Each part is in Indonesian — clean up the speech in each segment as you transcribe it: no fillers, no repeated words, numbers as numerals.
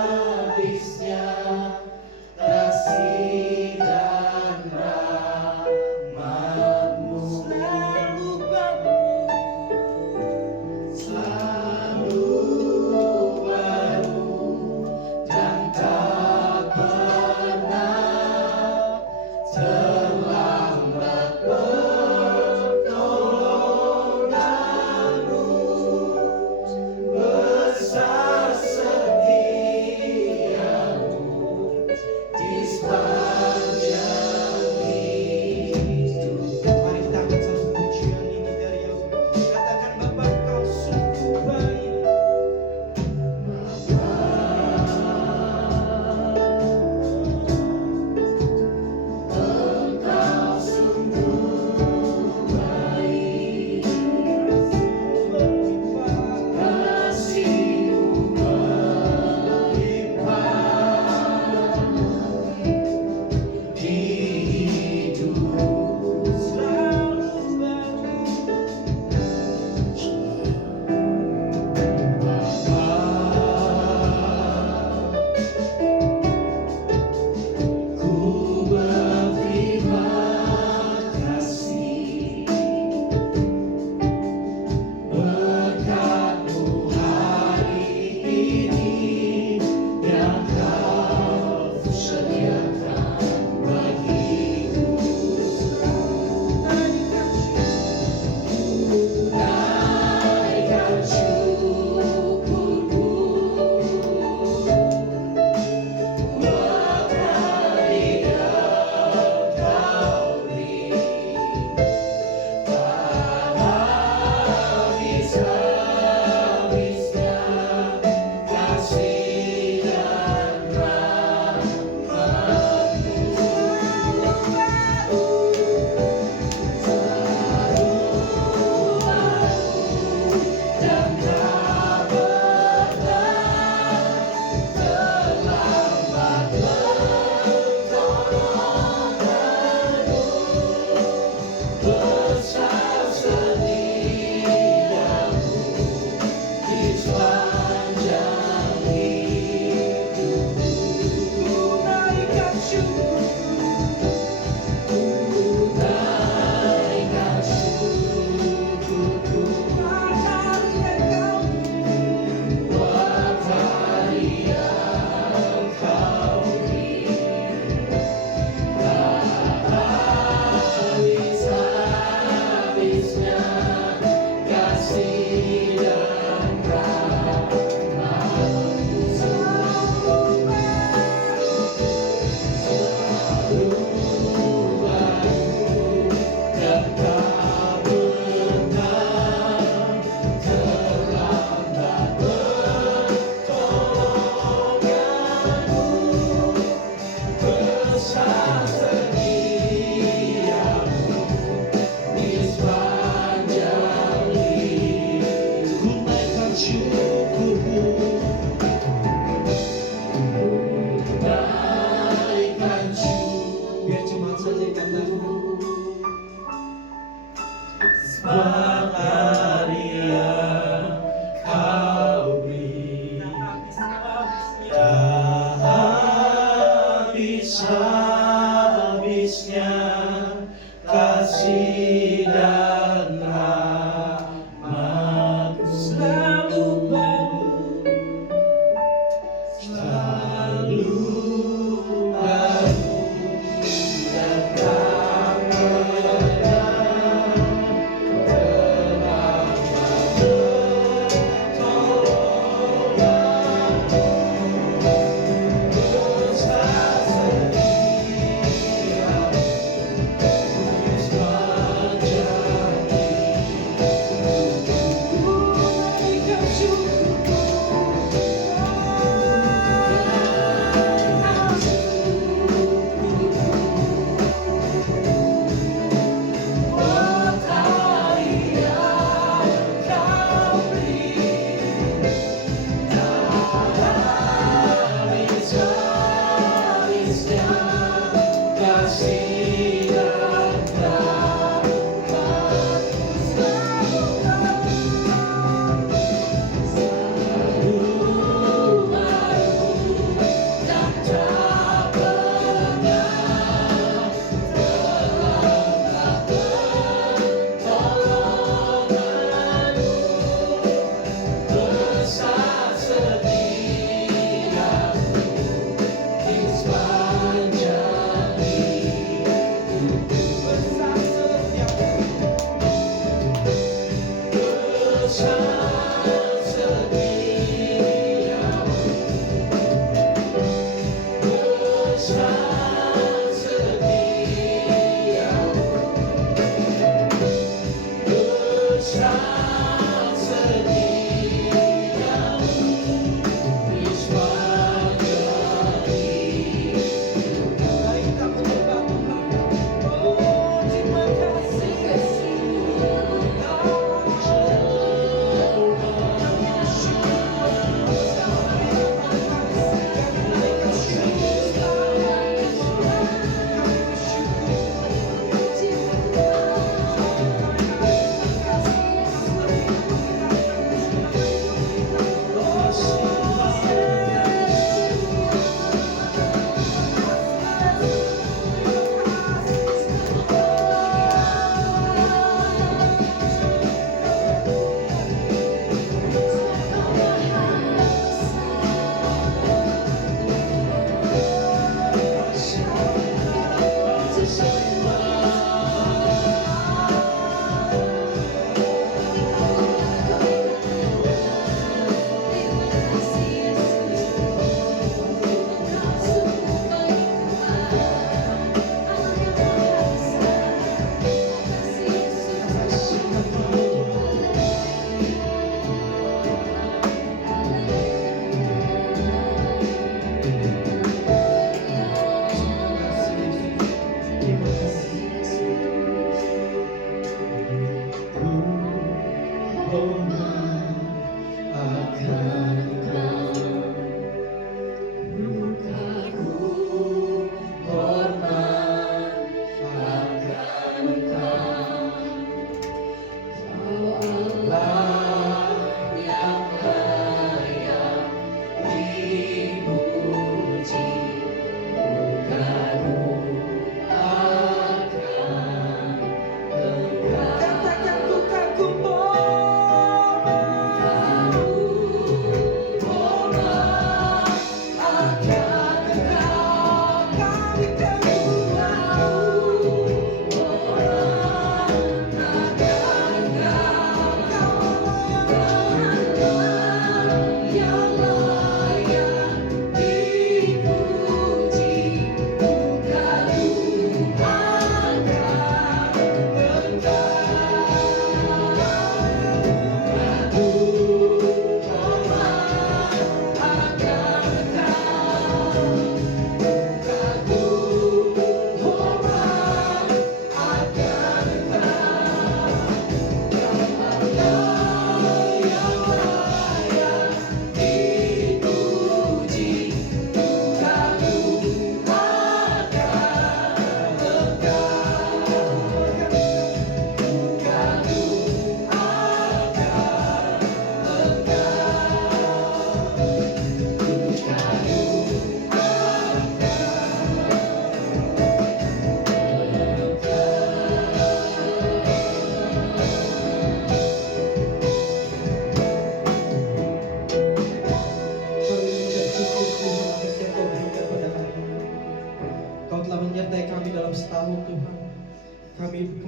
Habis-habisnya kasih dan rahmat-Mu selalu baru dan tak pernah terlambat pertolongan.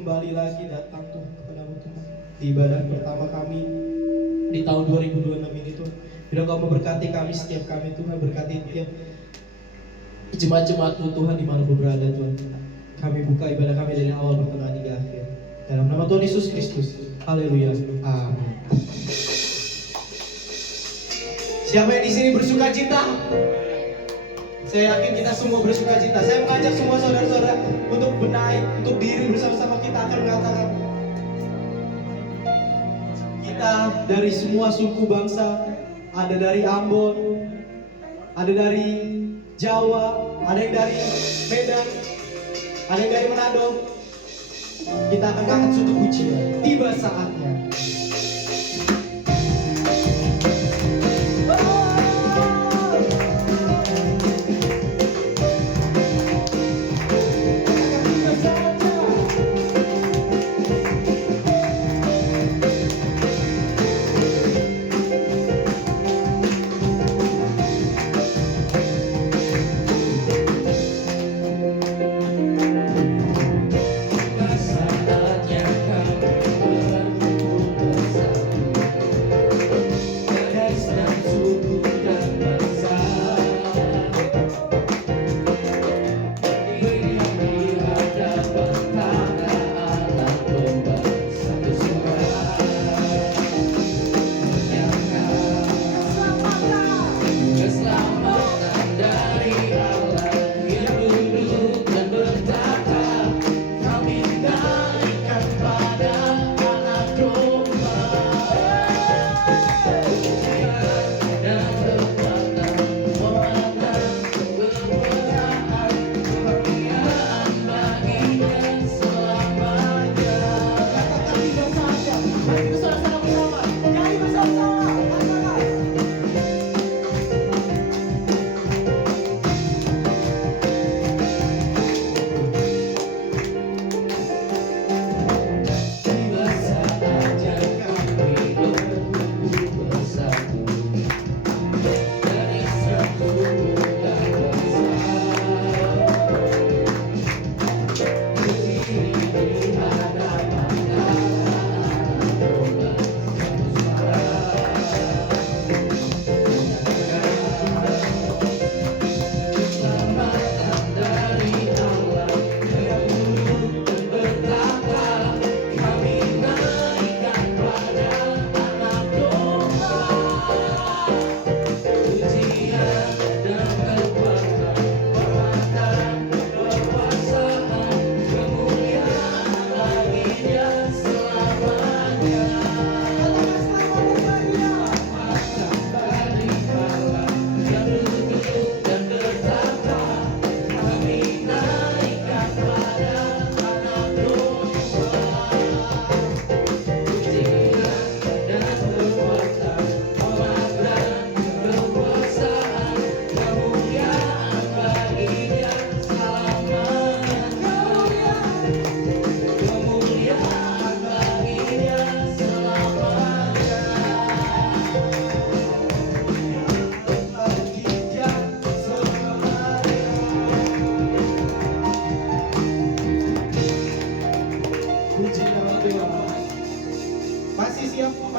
kembali lagi datang Tuhan kepadamu Tuhan di ibadah pertama kami di tahun 2026 ini Tuhan. Biar Kau memberkati kami, setiap kami Tuhan, berkati tiap jemaat-jemaat-Mu Tuhan dimanapun berada Tuhan. Kami buka ibadah kami dari awal pertengahan hingga akhir. Dalam nama Tuhan Yesus Kristus. Haleluya. Amin. Siapa yang di sini bersuka cita? Saya yakin kita semua bersuka cita. Saya mengajak semua saudara-saudara untuk benahi, untuk diri bersama-sama kita akan mengatakan, kita dari semua suku bangsa, ada dari Ambon, ada dari Jawa, ada yang dari Medan, ada yang dari Manado. Kita akan angkat suatu pujian. Tiba saatnya. Saatnya kami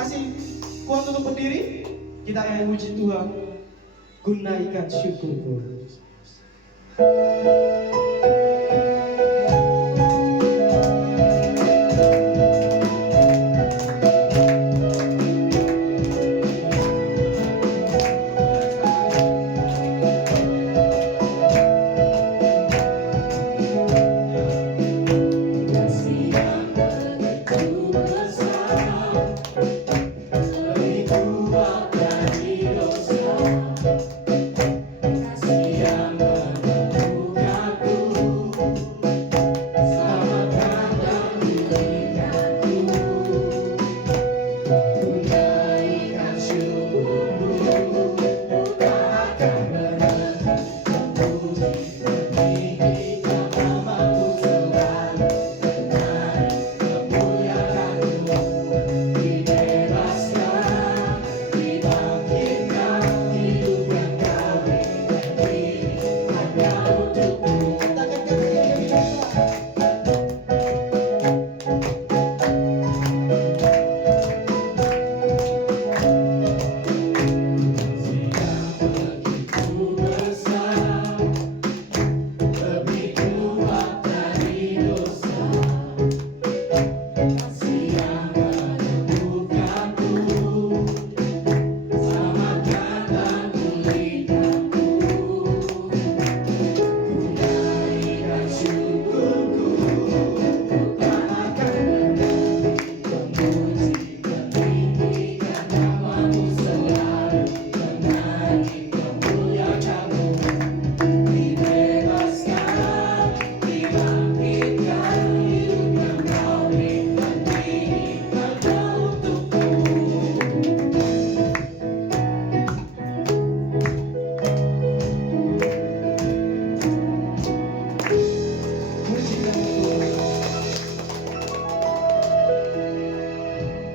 kasih kuat untuk berdiri. Kita akan memuji Tuhan. Gunaikan syukurku.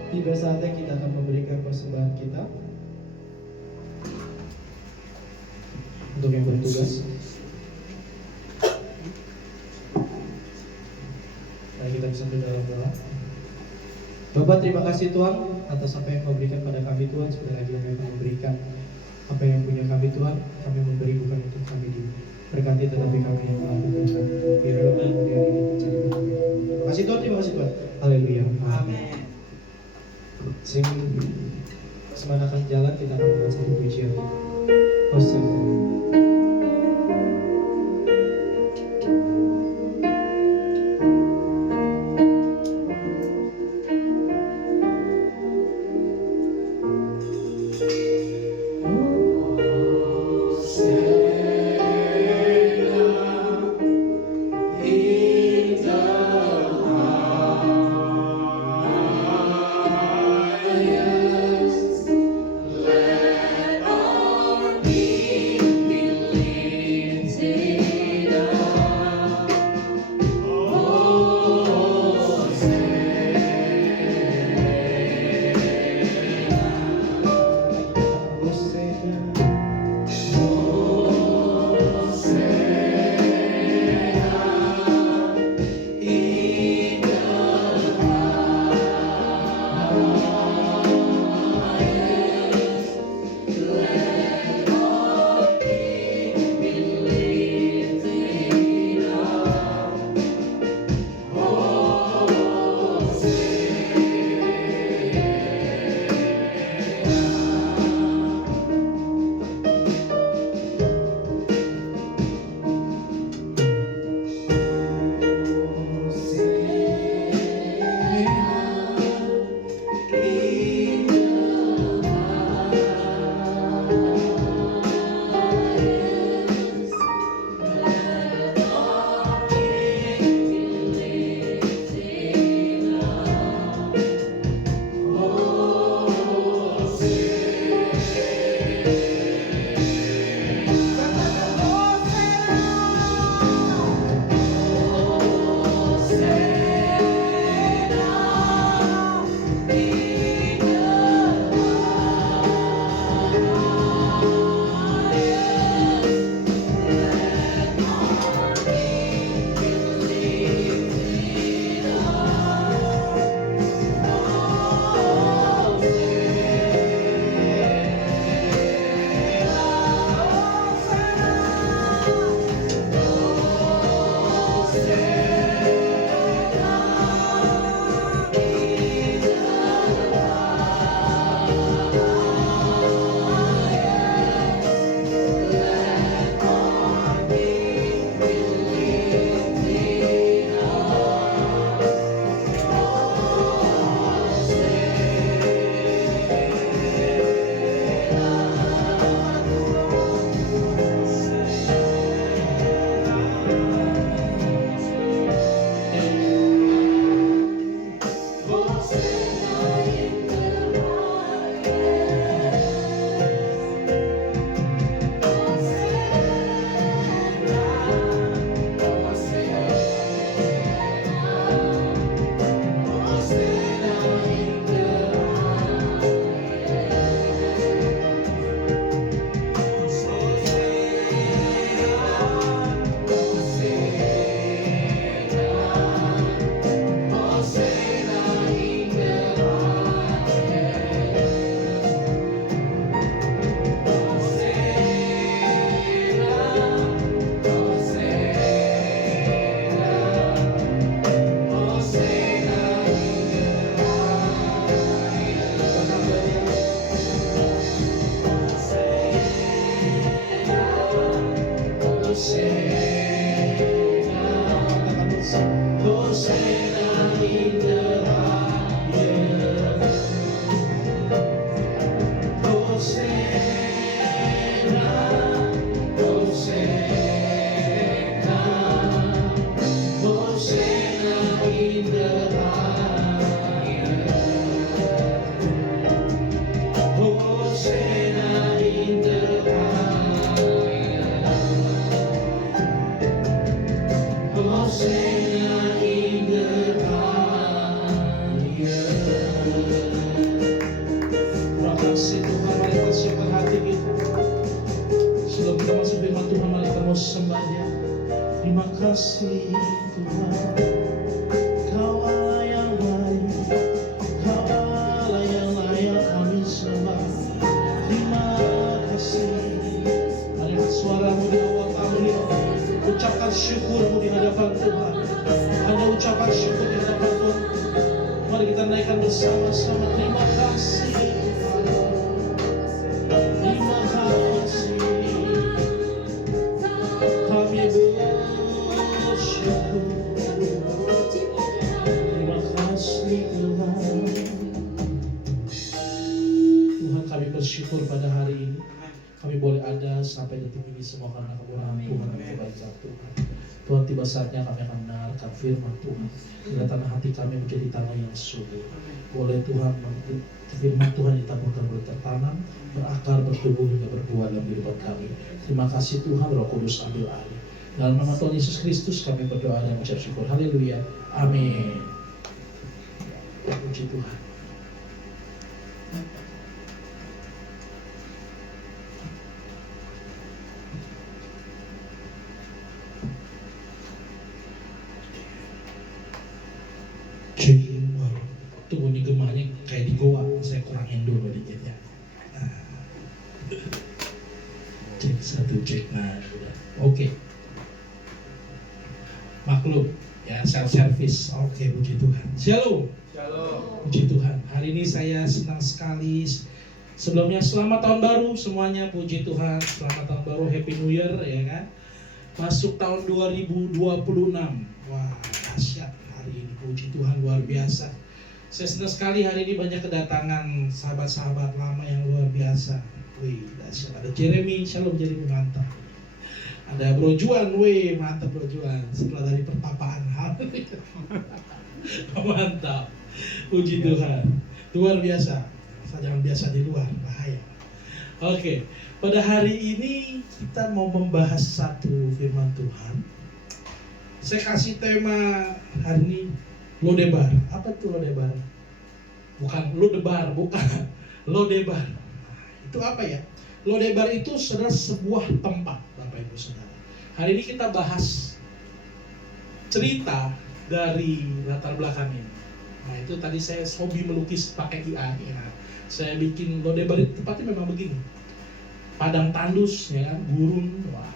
Tiba saatnya kita akan memberikan persembahan kita untuk yang bertugas. Mari kita bisa dalam doa. Bapak, terima kasih Tuhan atas apa yang kau berikan pada kami Tuhan. Sekali lagi kami akan memberikan apa yang punya kami Tuhan. Kami memberi bukan untuk kami diberkati, tetapi kami yang melakukan di dalam kemudian ini menjadi kami. Terima kasih Tuhan, terima kasih Tuhan. Haleluya. Amin. Sing semanakan jalan kita akan mengenal satu pujian. Hosana. Let our King be kasih Tuhan, mari kita siapkan hati kita. Sebelum kita masuk firman Tuhan, mari kita mau sembah Dia. Terima kasih Tuhan, Kau Allah yang baik, Kau Allah yang layak kami sembah. Terima kasih. Mari suaramu di awal tahun ini, ucapkan syukurmu di hadapan Tuhan. Hanya ucapan syukur di hadapan Tuhan. Mari kita naikkan bersama-sama. Terima kasih Tuhan. Terima kasih. Kami bersyukur. Terima kasih Tuhan. Tuhan, kami bersyukur pada hari ini. Kami boleh ada sampai detik ini semua karena kemurahan Tuhan dan kebaikan Tuhan. Tuhan, tiba saatnya kami akan mendengarkan firman Tuhan. Bila tanah hati kami menjadi tanah yang subur. Boleh Tuhan, firman Tuhan ditaburkan, boleh tertanam, berakar, bertumbuh hingga berbuah dalam kehidupan kami. Terima kasih Tuhan, Roh Kudus ambil alih. Dalam nama Tuhan Yesus Kristus kami berdoa dan mengucap syukur. Haleluya. Amin. Puji Tuhan. Tuh bunyi gemahnya kayak di goa, saya kurangin dulu dikit ya. Cek satu, cek. Nah, udah. Oke. Maklum ya, self service. Oke, puji Tuhan. Shalom. Shalom. Puji Tuhan. Hari ini saya senang sekali. Sebelumnya selamat tahun baru semuanya, puji Tuhan. Selamat tahun baru, Happy New Year ya kan. Masuk tahun 2026. Wah, dahsyat hari ini, puji Tuhan, luar biasa. Saya senang sekali hari ini banyak kedatangan sahabat-sahabat lama yang luar biasa. Wih, dahsyat. Ada Jeremy, shalom Jeremy, mantap. Ada Bro Juan, wih, mantap Bro Juan. Setelah dari pertapaan, mantap. Puji Tuhan, luar biasa. Saya jangan biasa di luar, bahaya. Oke, pada hari ini kita mau membahas satu firman Tuhan. Saya kasih tema hari ini, Lodebar. Apa itu Lodebar? Bukan Lodebar, bukan. Lodebar. Itu apa ya? Lodebar itu adalah sebuah tempat, Bapak Ibu Saudara. Hari ini kita bahas cerita dari latar belakang ini. Nah, itu tadi saya hobi melukis pakai IA. Ya. Saya bikin Lodebar itu tempatnya memang begini. Padang tandus, ya kan, gurun. Wah.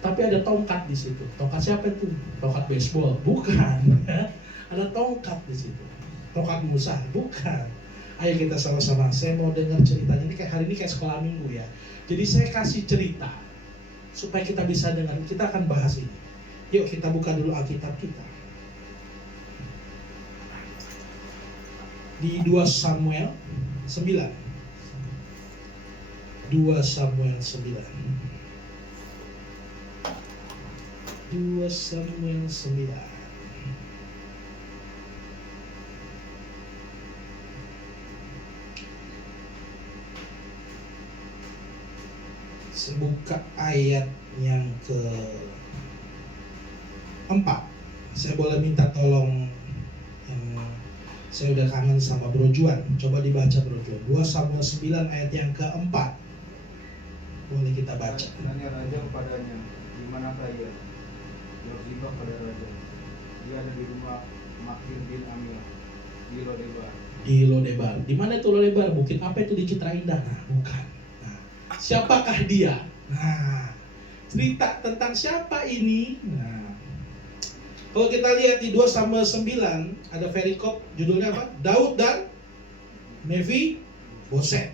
Tapi ada tongkat di situ. Tongkat siapa itu? Tongkat baseball? Bukan. Ada tongkat di situ. Tongkat Musa? Bukan. Ayo kita sama-sama. Saya mau dengar ceritanya. Ini kayak hari ini kayak sekolah minggu ya. Jadi saya kasih cerita supaya kita bisa dengar. Kita akan bahas ini. Yuk kita buka dulu Alkitab kita. Di 2 Samuel 9. 2 Samuel 9. 2 Samuel 9. Saya buka ayat yang ke-4. Saya boleh minta tolong yang saya udah kangen sama Bro Juan. Coba dibaca Bro Juan. 2 Samuel 9 ayat yang ke-4. Boleh kita baca. Tanya raja kepadanya, di manakah ia? Bersibah pada raja. Dia ada di rumah Makir bin Amir di Lodebar. Di Lodebar. Di mana itu Lodebar? Bukit apa itu di Citra Indah? Nah, bukan. Nah, siapakah dia? Nah, cerita tentang siapa ini? Nah, kalau kita lihat di 2 Samuel 9 ada perikop judulnya apa? Daud dan Mephiboset.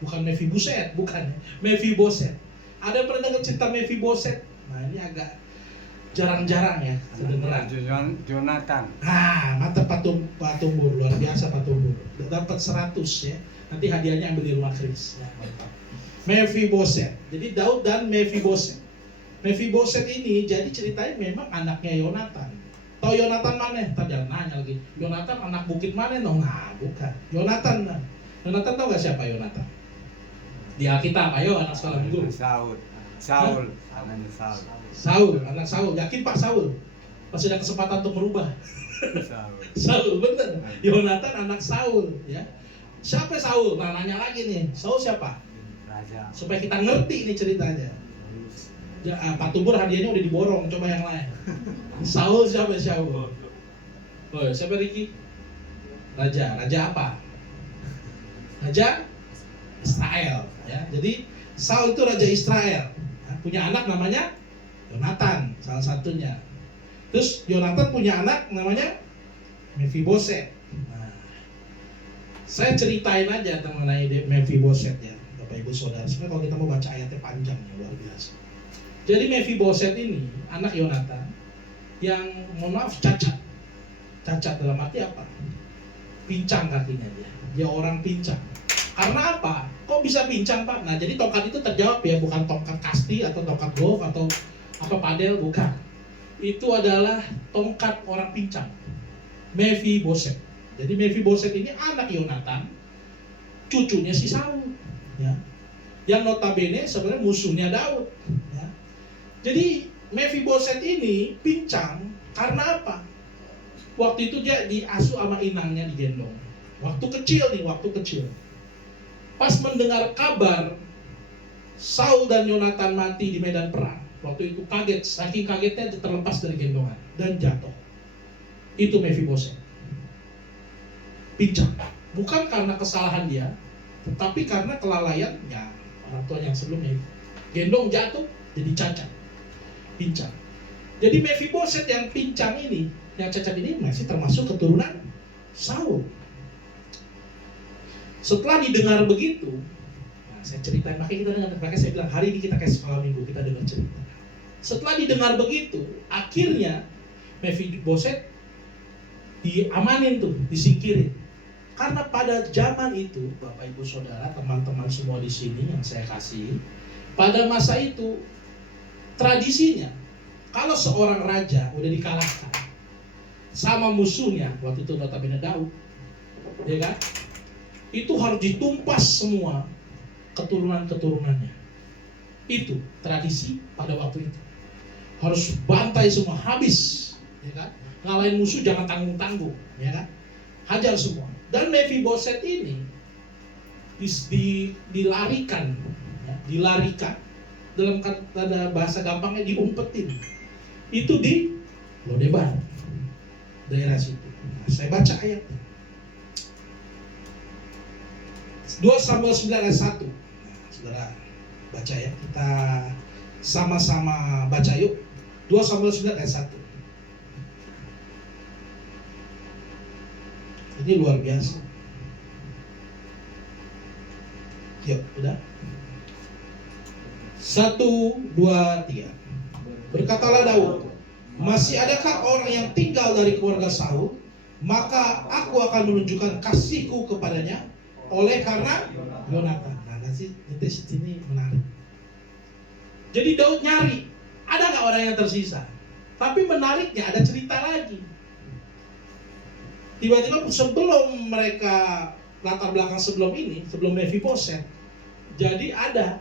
Bukan Mephiboset, bukan. Mephiboset. Ada yang pernah dengar cerita Mephiboset? Nah, ini agak jarang-jarang ya kedengeran. Jonathan. Ah, mantap Pak Tumbur, luar biasa Pak Tumbur. Dapat 100 ya. Nanti hadiahnya ambil di rumah Kris. Ya, mantap. Mephiboset. Jadi Daud dan Mephiboset. Mephiboset ini jadi ceritanya memang anaknya Yonatan. Tahu Yonatan mana? Ntar jangan nanya lagi. Yonatan anak bukit mana? Nah, bukan. Yonatan. Yonatan tahu gak siapa Yonatan? Di Alkitab, ayo anak sekolah minggu. Saul, anaknya Saul. Saul, anak Saul. Yakin Pak Saul? Masih ada kesempatan untuk merubah. Saul, bener. Yonatan anak Saul, ya. siapa Saul? Nah, nanya lagi nih, Saul siapa? Raja. Supaya kita ngerti ini ceritanya. Ya, Pak Tubur hadiahnya udah diborong, coba yang lain. Saul siapa Saul? Oh, siapa Ricky? Raja apa? Raja Israel, ya. Jadi Saul itu raja Israel, ya, punya anak namanya Yonatan, salah satunya. Terus Yonatan punya anak namanya Mephiboset. Nah, saya ceritain aja mengenai Mephiboset ya, Bapak Ibu Saudara. Sebenarnya kalau kita mau baca ayatnya panjang ya, luar biasa. Jadi Mephiboset ini anak Yonatan yang mohon maaf cacat. Cacat dalam arti apa? Pincang kakinya dia. Dia orang pincang. Karena apa? Kok bisa pincang, Pak? Nah, jadi tongkat itu terjawab ya, bukan tongkat kasti atau tongkat golf atau apa padel, bukan. Itu adalah tongkat orang pincang. Mephiboset. Jadi Mephiboset ini anak Yonatan, cucunya si Saul, ya. Yang notabene sebenarnya musuhnya Daud, ya. Jadi Mephiboset ini pincang karena apa? Waktu itu dia diasuh sama inangnya, digendong. Waktu kecil. Pas mendengar kabar Saul dan Yonatan mati di medan perang, waktu itu kaget, saking kagetnya dia terlepas dari gendongan dan jatuh. Itu Mephiboset. Pincang. Bukan karena kesalahan dia, tetapi karena kelalaian ya orang tua yang sebelumnya itu. Gendong jatuh, jadi cacat. Pincang. Jadi Mephiboset yang pincang ini, yang cacat ini masih termasuk keturunan Saul. Setelah didengar begitu, nah saya ceritain, makanya saya bilang hari ini kita kayak sekolah minggu, kita dengar cerita. Setelah didengar begitu, akhirnya Mephiboset diamanin tuh, disingkirin. Karena pada zaman itu, Bapak Ibu Saudara, teman-teman semua di sini yang saya kasih, pada masa itu tradisinya kalau seorang raja udah dikalahkan sama musuhnya, waktu itu notabene Daud, ya kan? Itu harus ditumpas semua keturunan-keturunannya. Itu tradisi pada waktu itu. Harus bantai semua, habis, ya kan? Ngalahin musuh jangan tanggung-tanggung, ya kan? Hajar semua. Dan Mephiboset ini dilarikan, ya, dilarikan dalam kata bahasa gampangnya diumpetin. Itu di Lodebar, daerah situ. Nah, saya baca ayatnya. 2 Samuel 9 ayat 1. Nah, saudara baca ya, kita sama-sama baca yuk. 2 Samuel 9 ayat 1. Ini luar biasa. Yuk, udah. 1, 2, 3. Berkatalah Daud, masih adakah orang yang tinggal dari keluarga Saul? Maka aku akan menunjukkan kasihku kepadanya oleh karena Yonatan. Nah, nanti sini menarik. Jadi Daud nyari, ada nggak orang yang tersisa? Tapi menariknya ada cerita lagi. Tiba-tiba sebelum mereka, latar belakang sebelum ini, sebelum Mephiboset, jadi ada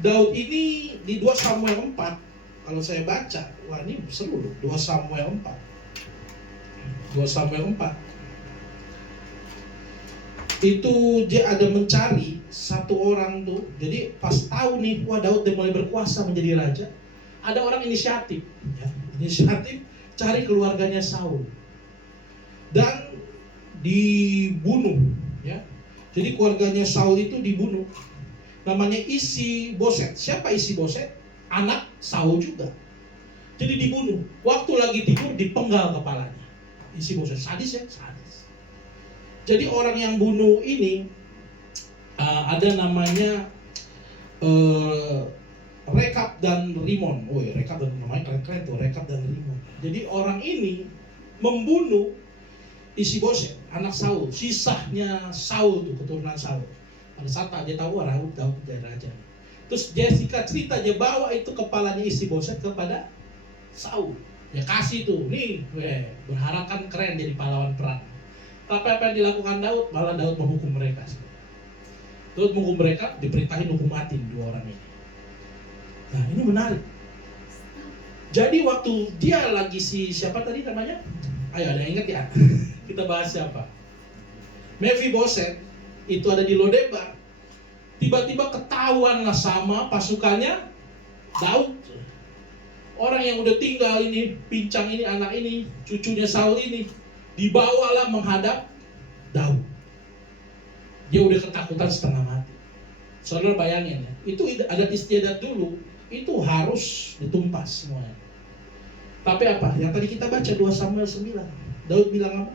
Daud ini di 2 Samuel 4. Kalau saya baca, wah ini seru loh, 2 Samuel 4. 2 Samuel 4. Itu dia ada mencari satu orang tuh. Jadi pas tahu nih, wah Daud udah mulai berkuasa menjadi raja, ada orang inisiatif, ya, inisiatif cari keluarganya Saul dan dibunuh, ya. Jadi keluarganya Saul itu dibunuh. Namanya Isi-Boset. Siapa Isi-Boset? Anak Saul juga. Jadi dibunuh. Waktu lagi tidur dipenggal kepalanya. Isi-Boset sadis ya, sadis. Jadi orang yang bunuh ini ada namanya Rekab dan Rimon. Oh ya, Rekab dan namanya keren-keren tuh, Rekab dan Rimon. Jadi orang ini membunuh Isi-Boset, anak Saul, sisahnya Saul tuh, keturunan Saul. Pada saat dia tahu Daud jadi raja. Terus Jessica cerita, dia bawa itu kepalanya Isi-Boset kepada Saul. Dia kasih tuh, nih, berharap kan keren jadi pahlawan perang. Tapi apa yang dilakukan Daud? Malah Daud menghukum mereka. Daud menghukum mereka, diperintahin hukum mati dua orang ini. Nah, ini menarik. Jadi waktu dia lagi siapa tadi namanya? Ayo, ada yang ingat ya? Kita bahas siapa? Mephiboset itu ada di Lodebar. Tiba-tiba ketahuanlah sama pasukannya Daud. Orang yang udah tinggal ini, pincang ini, anak ini, cucunya Saul ini, dibawalah menghadap Daud. Dia udah ketakutan setengah mati. Saudara bayangin ya, itu adat istiadat dulu, itu harus ditumpas semuanya. Tapi apa? Yang tadi kita baca 2 Samuel 9. Daud bilang apa?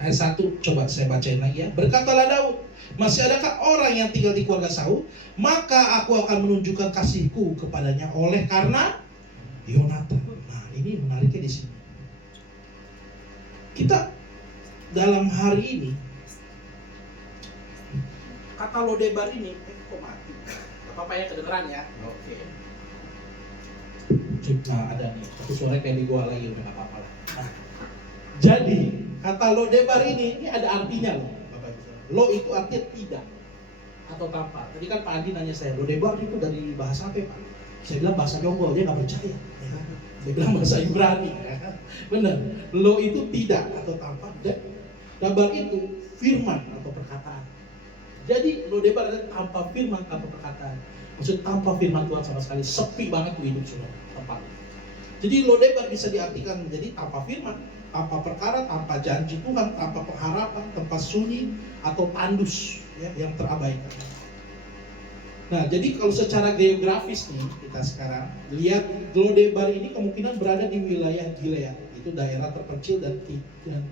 Ayat 1, coba saya bacain lagi ya. Berkatalah Daud, masih adakah orang yang tinggal di keluarga Saul? Maka aku akan menunjukkan kasihku kepadanya oleh karena Yonatan. Nah, ini menariknya di sini. Kita dalam hari ini, kata Lodebar ini, kok mati? Apa ya kedengeran ya? Oke. Nah, ada nih, tapi suaranya kayak di gua lagi, udah gak apa-apa lah. Nah, jadi kata Lodebar ini ada artinya loh, Bapak Ibu. Lo itu artinya tidak atau tanpa. Tadi kan Pak Andi nanya saya, Lodebar itu dari bahasa apa Pak? Saya bilang bahasa Jonggol, dia nggak percaya. Ya. Dia bilang bahasa Ibrani. Ya. Benar. Lo itu tidak atau tanpa. Dan Lodebar itu firman atau perkataan. Jadi Lodebar adalah tanpa firman, tanpa perkataan. Maksud tanpa firman Tuhan sama sekali, sepi banget tuh hidup saudara, tempat. Jadi Lodebar bisa diartikan menjadi tanpa firman, tanpa perkara, tanpa janji Tuhan, tanpa pengharapan, tanpa sunyi atau tandus ya, yang terabaikan. Nah, jadi kalau secara geografis nih kita sekarang lihat Lodebar ini kemungkinan berada di wilayah Gilead. Itu daerah terpencil dan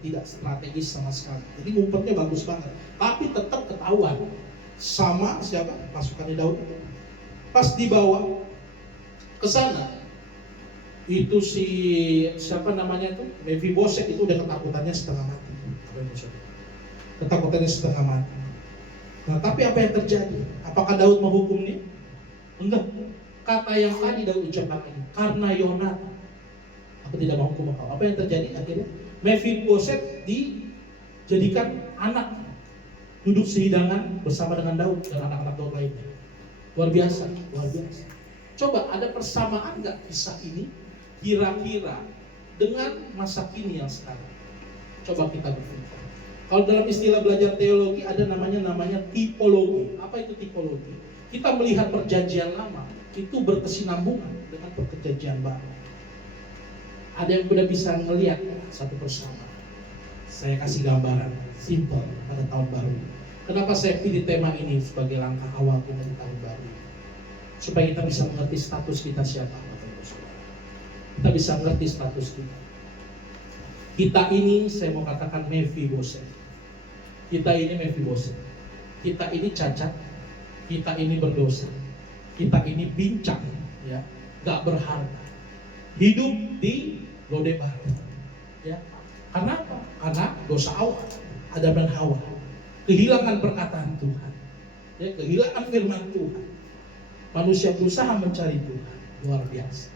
tidak strategis sama sekali. Jadi ngumpetnya bagus banget. Tapi tetap ketahuan sama siapa? Pasukannya Daud. Pas dibawa ke sana, itu si siapa namanya tuh Mephiboset itu udah ketakutannya setengah mati. Ketakutannya setengah mati. Nah, tapi apa yang terjadi? Apakah Daud menghukum dia? Enggak. Kata yang tadi Daud ucapkan ini, karena Yonatan, aku tidak menghukum engkau. Apa yang terjadi akhirnya? Mephiboset dijadikan anak, duduk sehidangan bersama dengan Daud dan anak-anak Daud lainnya. Luar biasa, luar biasa. Coba ada persamaan nggak kisah ini kira-kira dengan masa kini yang sekarang? Coba kita berpikir. Kalau dalam istilah belajar teologi ada namanya tipologi. Apa itu tipologi? Kita melihat perjanjian lama itu berkesinambungan dengan perjanjian baru. Ada yang udah bisa ngelihat satu persama. Saya kasih gambaran simple pada tahun baru. Kenapa saya pilih tema ini sebagai langkah awal kita di tahun baru? Supaya kita bisa mengerti status kita siapa, Bapak Ibu Saudara. Kita bisa mengerti status kita. Kita ini, saya mau katakan Mephiboset. Kita ini Mephiboset. Kita ini cacat. Kita ini berdosa. Kita ini bincang, ya, gak berharga. Hidup di Lodebar. Ya. Karena apa? Karena dosa awal, Adam dan Hawa. Kehilangan perkataan Tuhan, ya, kehilangan firman Tuhan. Manusia berusaha mencari Tuhan, luar biasa.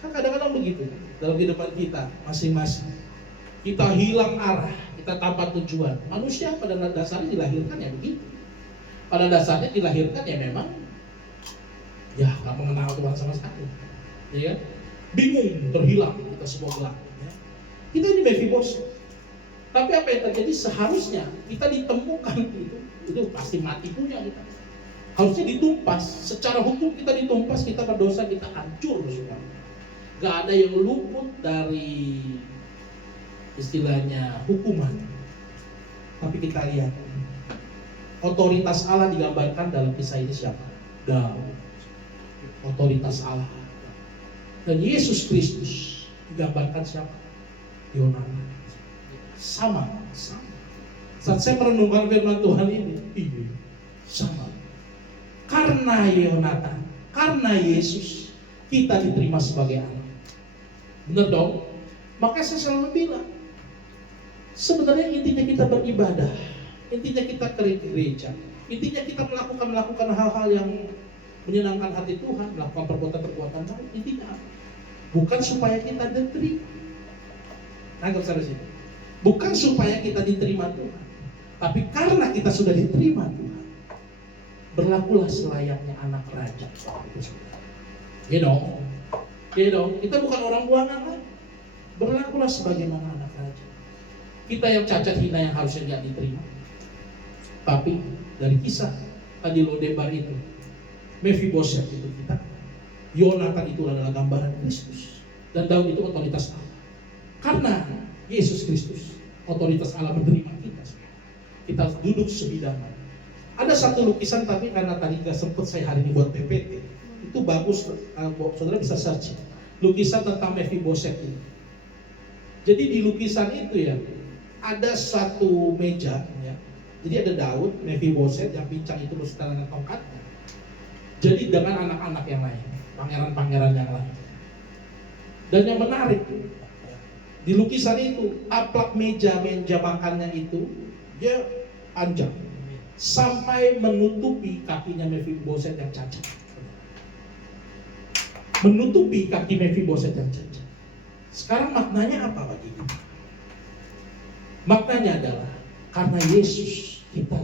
Kan kadang-kadang begitu dalam kehidupan kita masing-masing. Kita hilang arah, kita tanpa tujuan. Manusia pada dasarnya dilahirkan ya begitu. Pada dasarnya dilahirkan ya memang ya nggak mengenal Tuhan sama sekali, ya kan? Bingung, terhilang, kita semua gelap. Ya. Kita ini Mephiboset. Tapi apa yang terjadi seharusnya kita ditemukan itu pasti mati punya kita. Harusnya ditumpas, secara hukum kita ditumpas, kita berdosa, kita hancur semua. Gak ada yang luput dari istilahnya hukuman. Tapi kita lihat otoritas Allah digambarkan dalam kisah ini siapa? Daud. Otoritas Allah. Dan Yesus Kristus digambarkan siapa? Yonatan. Sama. Saat saya merenungkan firman Tuhan ini, sama. Karena Yonatan, karena Yesus, kita diterima sebagai anak. Benar dong? Maka saya selalu bilang, sebenarnya intinya kita beribadah, intinya kita ke gereja, intinya kita melakukan hal-hal yang menyenangkan hati Tuhan, melakukan perbuatan-perbuatan baik. Intinya bukan supaya kita diterima. Nangkep sampai sini. Bukan supaya kita diterima Tuhan, tapi karena kita sudah diterima Tuhan, berlakulah selayaknya anak raja. You know, kita bukan orang buangan lagi. Berlakulah sebagaimana anak raja. Kita yang cacat hina yang harusnya nggak diterima. Tapi dari kisah tadi Lodebar itu, Mephibosheth itu kita, Yonatan itu adalah gambaran Kristus, dan Daud itu otoritas Allah. Karena Yesus Kristus, otoritas Allah menerima kita. Kita duduk sebidangan. Ada satu lukisan, tapi karena tadi gak sempat saya hari ini buat PPT, itu bagus, saudara bisa search. Lukisan tentang Mephibosheth ini. Jadi di lukisan itu ya, ada satu meja ya. Jadi ada Daud, Mephibosheth yang pincang itu beserta dengan tongkatnya. Jadi dengan anak-anak yang lain, pangeran-pangeran yang lain. Dan yang menarik, di lukisan itu, aplak meja makannya itu, dia panjang sampai menutupi kakinya Mephibosheth yang cacat. Menutupi kaki Mephibosheth yang cacat. Sekarang maknanya apa bagi kita? Maknanya adalah karena Yesus kita,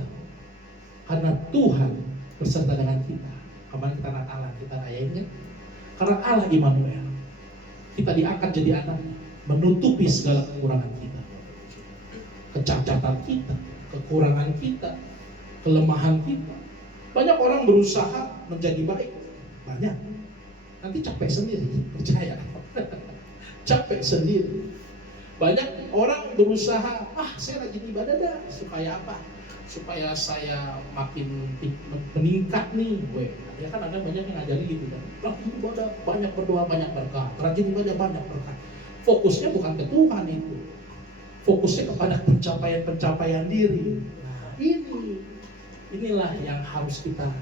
karena Tuhan beserta dengan kita. Kemarin kita Natalan, kita rayainnya. Karena Allah Immanuel, kita diangkat jadi anak, menutupi segala kekurangan kita, kecacatan kita, kekurangan kita, kelemahan kita. Banyak orang berusaha menjadi baik, banyak. Nanti capek sendiri, percaya. Capek sendiri. Banyak orang berusaha, saya rajin ibadah dah, supaya apa? Supaya saya makin meningkat nih, ya kan ada banyak yang ngajari gitu kan. Rajin ibadah, banyak berdoa, banyak berkah. Rajin ibadah, banyak berkah. Fokusnya bukan ke Tuhan itu. Fokusnya kepada pencapaian diri. Nah, inilah yang harus kita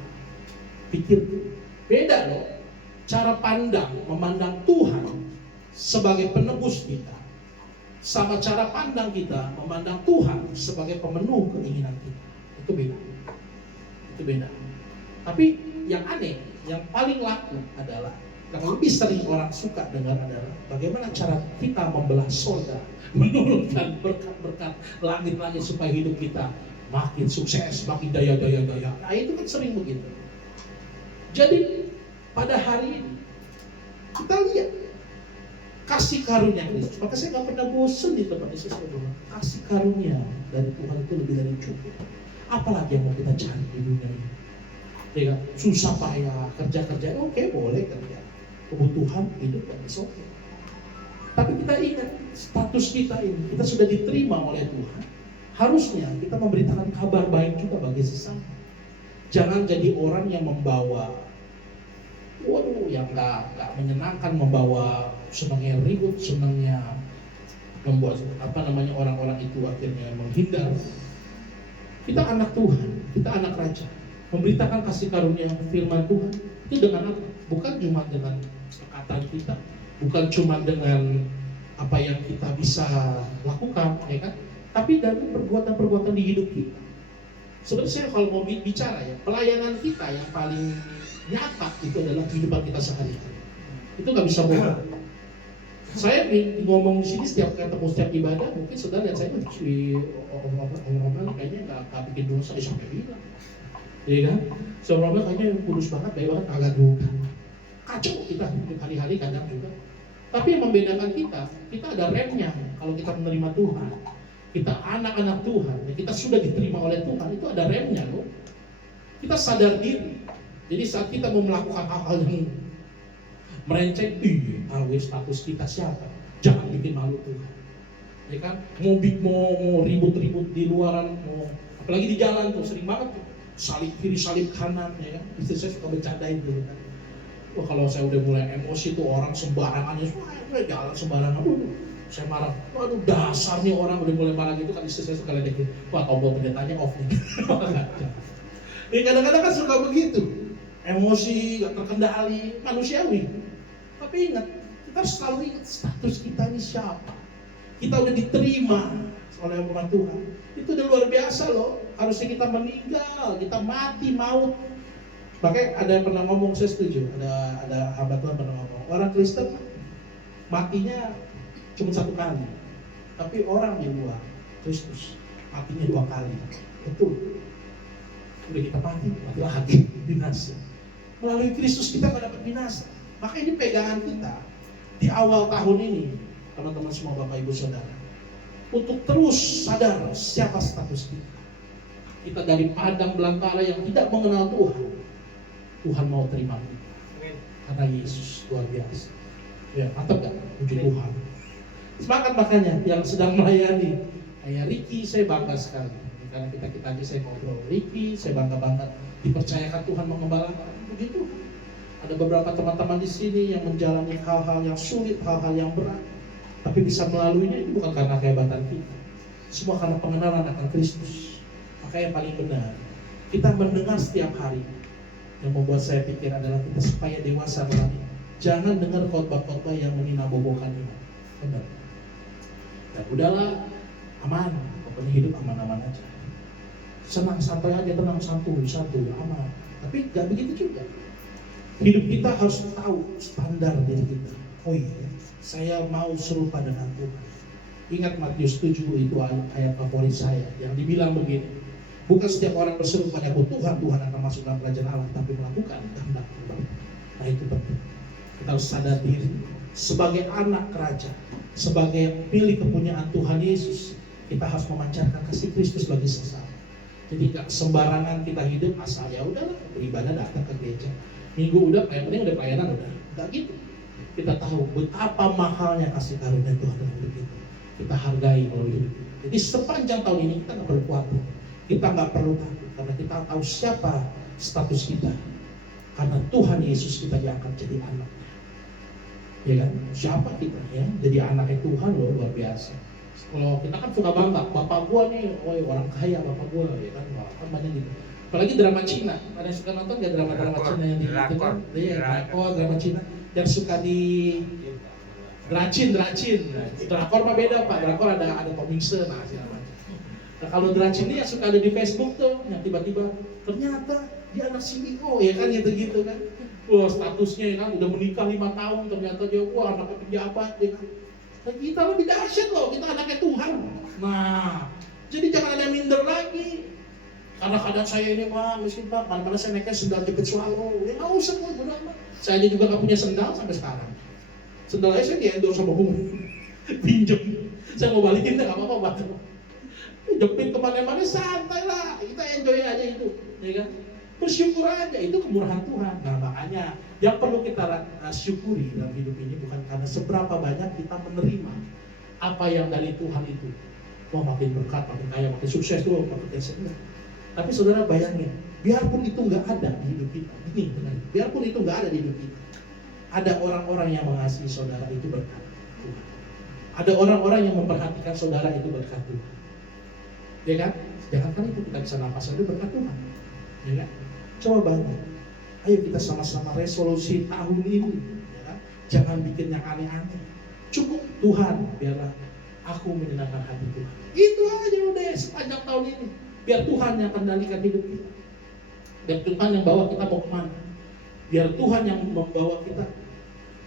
pikir. Beda loh, cara pandang, memandang Tuhan sebagai penebus kita, sama cara pandang kita memandang Tuhan sebagai pemenuh keinginan kita. Itu beda. Itu beda. Tapi yang aneh, yang paling laku adalah, yang lebih sering orang suka dengar adalah bagaimana cara kita membelah sorga, menurunkan berkat-berkat langit-langit supaya hidup kita makin sukses, makin daya. Nah itu kan sering begitu. Jadi pada hari ini kita lihat kasih karunia Kristus. Maka saya nggak pernah bosan di tempat Yesus bilang, kasih karunia dari Tuhan itu lebih dari cukup. Apalagi yang mau kita cari di dunia ini? Ya kan? Susah payah, kerja, oke, boleh kerja. Kebutuhan hidup dan oke. Tapi kita ingat status kita ini, kita sudah diterima oleh Tuhan. Harusnya kita memberitakan kabar baik juga bagi sesama. Jangan jadi orang yang membawa, yang nggak menyenangkan, membawa senangnya ribut, senangnya membuat orang-orang itu akhirnya menghindar. Kita anak Tuhan, kita anak Raja, memberitakan kasih karunia firman Tuhan itu dengan apa? Bukan cuma dengan perkataan kita, bukan cuma dengan apa yang kita bisa lakukan, ya kan? Tapi dari perbuatan-perbuatan di hidup kita. Sebenarnya saya kalau mau bicara ya, pelayanan kita yang paling nyata itu adalah kehidupan kita sehari-hari. Itu nggak bisa bohong. Saya ngomong di sini setiap ketemu setiap ibadah, mungkin saudara lihat saya di orang-orang kayaknya nggak bikin dosa sampai bilang, ya kan? Seorang kayaknya kudus banget, baik banget, agak juga. Kacau kita hari-hari kadang juga. Tapi yang membedakan kita ada remnya. Kalau kita menerima Tuhan, kita anak-anak Tuhan, kita sudah diterima oleh Tuhan, itu ada remnya loh. Kita sadar diri. Jadi saat kita mau melakukan hal-hal yang merenceng, status kita siapa? Jangan bikin malu Tuhan. Ya kan? Mau ribut-ribut di luaran, apalagi di jalan tuh sering banget tuh. Salib kiri, salib kanan, ya kan? Istri saya suka bercandain dulu kan. Wah, kalau saya udah mulai emosi tuh orang sembarangannya, jalan sembarangan. Saya marah, waduh dasar nih orang udah mulai marah gitu kan, istri saya suka ledekin. Wah, tombol pendetanya off nih. Ya kadang-kadang kan suka begitu. Emosi, gak terkendali, manusiawi. Tapi ingat, kita harus selalu ingat status kita ini siapa. Kita udah diterima oleh umat Tuhan. Itu udah luar biasa loh. Harusnya kita meninggal, kita mati, maut. Makanya ada yang pernah ngomong, saya setuju. Ada hamba Tuhan pernah ngomong, orang Kristen matinya cuma satu kali. Tapi orang di luar Kristus matinya 2 kali. Betul. Udah kita mati lagi, binasa. Melalui Kristus kita gak dapat binasa. Maka ini pegangan kita di awal tahun ini, teman-teman semua Bapak Ibu Saudara. untuk terus sadar siapa status kita. Kita dari padang belantara yang tidak mengenal Tuhan, Tuhan mau terima kita. Karena Yesus luar biasa. Ya, mantap gak? Puji Tuhan. Semangat makanya yang sedang melayani. Kayak Ricky, saya bangga sekali. Karena kita aja saya ngobrol. Ricky, saya bangga banget dipercayakan Tuhan mengembalakan. Puji Tuhan. Ada beberapa teman-teman di sini yang menjalani hal-hal yang sulit, hal-hal yang berat. Tapi bisa melaluinya itu bukan karena kehebatan kita. Semua karena pengenalan akan Kristus. Maka yang paling benar, kita mendengar setiap hari. Yang membuat saya pikir adalah kita supaya dewasa melalui. Jangan dengar khotbah-khotbah yang meninabobokan iman. Benar. Dan udahlah, aman. Pokoknya hidup aman-aman aja. Senang santai aja, tenang santuy, aman. Tapi gak begitu juga. Hidup kita harus tahu standar diri kita. Oh iya, saya mau serupa dengan Tuhan. Ingat Matius 7 itu ayat favorit saya yang dibilang begini. Bukan setiap orang berseru padaku Tuhan akan masuk dalam kerajaan Allah, tapi melakukan kehendak Tuhan. Nah itu penting. Kita harus sadar diri sebagai anak kerajaan, sebagai milik kepunyaan Tuhan Yesus. Kita harus memancarkan kasih Kristus bagi sesama. Jadi gak sembarangan kita hidup asal ya udahlah beribadah datang ke gereja. Minggu udah udah pelayanan udah. Gak gitu. Kita tahu betapa mahalnya kasih karunia Tuhan dalam hidup kita. Kita hargai melalui hidup. Jadi sepanjang tahun ini kita gak perlu khawatir. Kita gak perlu takut karena kita tahu siapa status kita. Karena Tuhan Yesus kita diangkat jadi anaknya. Ya kan? Siapa kita ya? Jadi anaknya Tuhan loh, luar biasa. Kalau kita kan suka bangga, bapak gua nih, orang kaya bapak gua, ya kan? Kan banyak gitu. Apalagi drama Cina. Ada yang suka nonton nggak drama Cina yang di itu kan? Iya, drama Cina. Yang suka di Dracin. Drakor mah beda pak. Drakor ada komikse, nah segala macam. Nah kalau Dracin ini yang suka ada di Facebook tuh, yang tiba-tiba ternyata dia anak CEO, ya kan gitu kan? Wah statusnya ya kan udah menikah 5 tahun, ternyata dia anaknya pejabat, ya kan? Nah, kita lebih dahsyat loh, kita anaknya Tuhan. Nah, jadi jangan ada minder lagi. Karena keadaan saya ini pak, miskin pak, mana-mana saya naiknya sendal jepit selalu. Ya nggak usah pak, bodo amat. Saya aja juga nggak punya sendal sampai sekarang. Sendal saya di-endorse sama Bung. Pinjem. Saya mau balikin deh, nggak apa-apa pak. Jepit kemana-mana santai lah, kita enjoy aja itu, ya kan? Bersyukur aja, itu kemurahan Tuhan. Nah makanya yang perlu kita syukuri dalam hidup ini bukan karena seberapa banyak kita menerima apa yang dari Tuhan itu. Wah makin berkat, makin kaya, makin sukses tuh, makin enggak. Tapi saudara bayangin, biarpun itu nggak ada di hidup kita, biarpun itu nggak ada di hidup kita, ada orang-orang yang mengasihi saudara itu berkat Tuhan. Ada orang-orang yang memperhatikan saudara itu berkat Tuhan. Ya kan? Jangankan itu kita bisa napas itu berkat Tuhan. Ya kan? Coba bangun. Ayo kita sama-sama resolusi tahun ini. Ya kan? Jangan bikin yang aneh-aneh. Cukup Tuhan, biarlah aku menyenangkan hati Tuhan. Itu aja udah sepanjang tahun ini. Biar Tuhan yang kendalikan hidup kita. Biar Tuhan yang bawa kita mau kemana. Biar Tuhan yang membawa kita.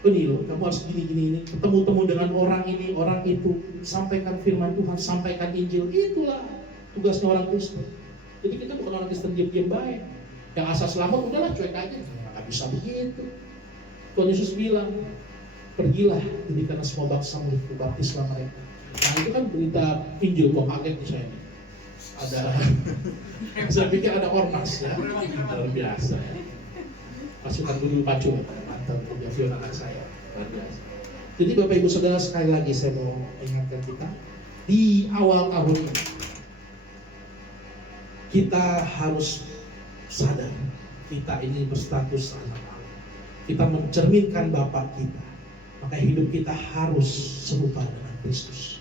Ini loh, kamu harus gini-gini ini. Ketemu-temu dengan orang ini, orang itu. Sampaikan firman Tuhan, sampaikan Injil. Itulah tugasnya orang Kristen. Jadi kita bukan orang Kristen diam-diam baik. Yang asal selamat udahlah cuek aja. Nggak bisa begitu. Tuhan Yesus bilang, pergilah jadikan semua bangsa muridku, baptislah mereka. Nah itu kan berita Injil, gua kaget nih saya. Ada, saya pikir ada ormas ya, luar biasa ya. Pasukan Gunung Pacu, mantan Javion anak saya, luar biasa. Jadi Bapak Ibu Saudara sekali lagi saya mau ingatkan kita di awal tahun ini kita harus sadar kita ini berstatus anak Allah. Kita mencerminkan Bapa kita, maka hidup kita harus serupa dengan Kristus.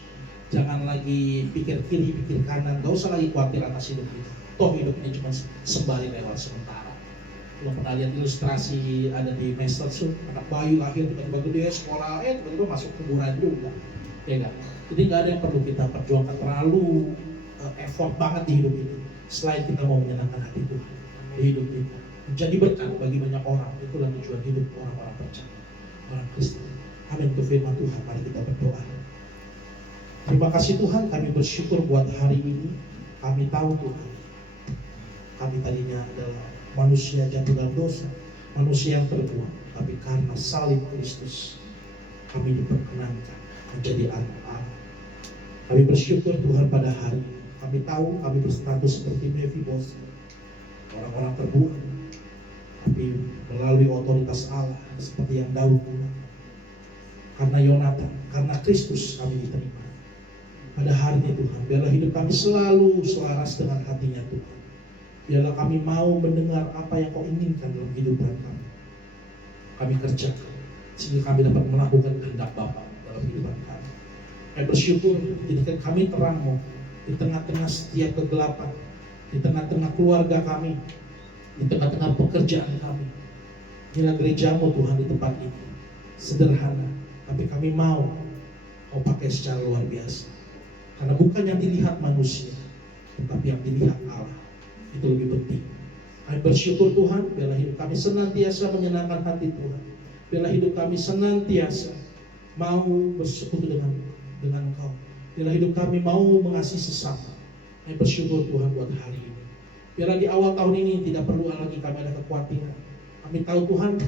Jangan lagi pikir kiri, pikir kanan, gak usah lagi khawatir atas hidup kita. Toh hidup ini cuma sembari lewat sementara. Kalau pernah lihat ilustrasi ada di Master Sun, anak bayi lahir tiba-tiba gede, sekolah, tiba-tiba masuk kuburan juga, ya kan? Jadi nggak ada yang perlu kita perjuangkan terlalu effort banget di hidup ini. Selain kita mau menyenangkan hati Tuhan di hidup kita, menjadi berkat bagi banyak orang, itulah tujuan hidup orang-orang percaya, orang Kristen. Amin. Itu firman Tuhan. Mari kita berdoa. Terima kasih Tuhan, kami bersyukur buat hari ini. Kami tahu Tuhan, kami tadinya adalah manusia jatuh dalam dosa, manusia yang terbuang, tapi karena salib Kristus kami diperkenankan menjadi anak Allah. Kami bersyukur Tuhan pada hari ini. Kami tahu kami berstatus seperti Mephibosheth, orang-orang terbuang, tapi melalui otoritas Allah seperti yang Daud bilang. Karena Yonatan, karena Kristus kami diterima. Pada hari ini Tuhan, biarlah hidup kami selalu selaras dengan hatinya Tuhan. Biarlah kami mau mendengar apa yang Kau inginkan dalam kehidupan kami. Kami kerjakan sehingga kami dapat melakukan kehendak Bapa dalam kehidupan kami. Kami bersyukur jadikan kami terang di tengah-tengah setiap kegelapan, di tengah-tengah keluarga kami, di tengah-tengah pekerjaan kami. Inilah gerejamu Tuhan di tempat ini, sederhana, tapi kami mau Kau pakai secara luar biasa. Karena bukan yang dilihat manusia, tetapi yang dilihat Allah. Itu lebih penting. Kami bersyukur Tuhan, biarlah hidup kami senantiasa menyenangkan hati Tuhan. Biarlah hidup kami senantiasa mau bersekutu dengan Engkau. Biarlah hidup kami mau mengasihi sesama. Kami bersyukur Tuhan buat hari ini. Biarlah di awal tahun ini tidak perlu lagi kami ada kekhawatiran. Kami tahu Tuhan,